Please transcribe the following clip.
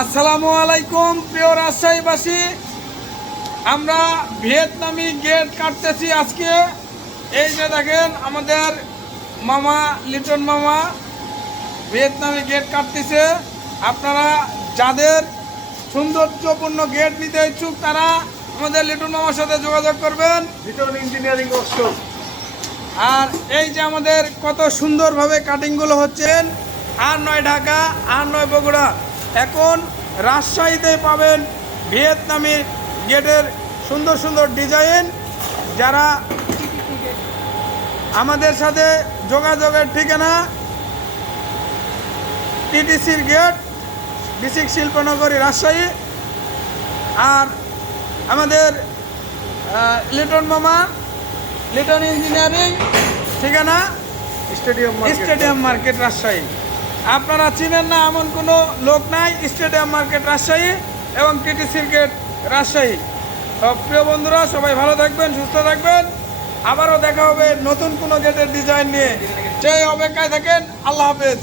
আসসালামু আলাইকুম প্রিয় রাজশাহীবাসী। আমরা ভিয়েতনামি গেট কাটতেছি আজকে। এই যে দেখেন আমাদের মামা লিটন মামা ভিয়েতনামি গেট কাটতেছে। আপনারা যাদের সৌন্দর্যপূর্ণ গেট নিতে ইচ্ছুক তারা আমাদের লিটন মামার সাথে যোগাযোগ করবেন। Liton engineering workshop. আর এই যে আমাদের কত সুন্দরভাবে কাটিংগুলো হচ্ছেন, আর নয় ঢাকা, আর নয় বগুড়া, এখন রাজশাহীতে পাবেন ভিয়েতনামি গেটের সুন্দর সুন্দর ডিজাইন। যারা আমাদের সাথে যোগাযোগের ঠিকানা টিটিসির গেট, ডিস্ট্রিক্ট শিল্পনগরী রাজশাহী। আর আমাদের লিটন মামা লিটন ইঞ্জিনিয়ারিং ঠিকানা স্টেডিয়াম মার্কেট রাজশাহী। আপনারা চিনেন না এমন কোনো লোক নাই। স্টেডিয়াম মার্কেট রাজশাহী এবং টিটিসির গেট রাজশাহী। প্রিয় বন্ধুরা, সবাই ভালো থাকবেন, সুস্থ থাকবেন। আবারও দেখা হবে নতুন কোনো গেটের ডিজাইন নিয়ে। সেই অপেক্ষায় থাকেন। আল্লাহ হাফেজ।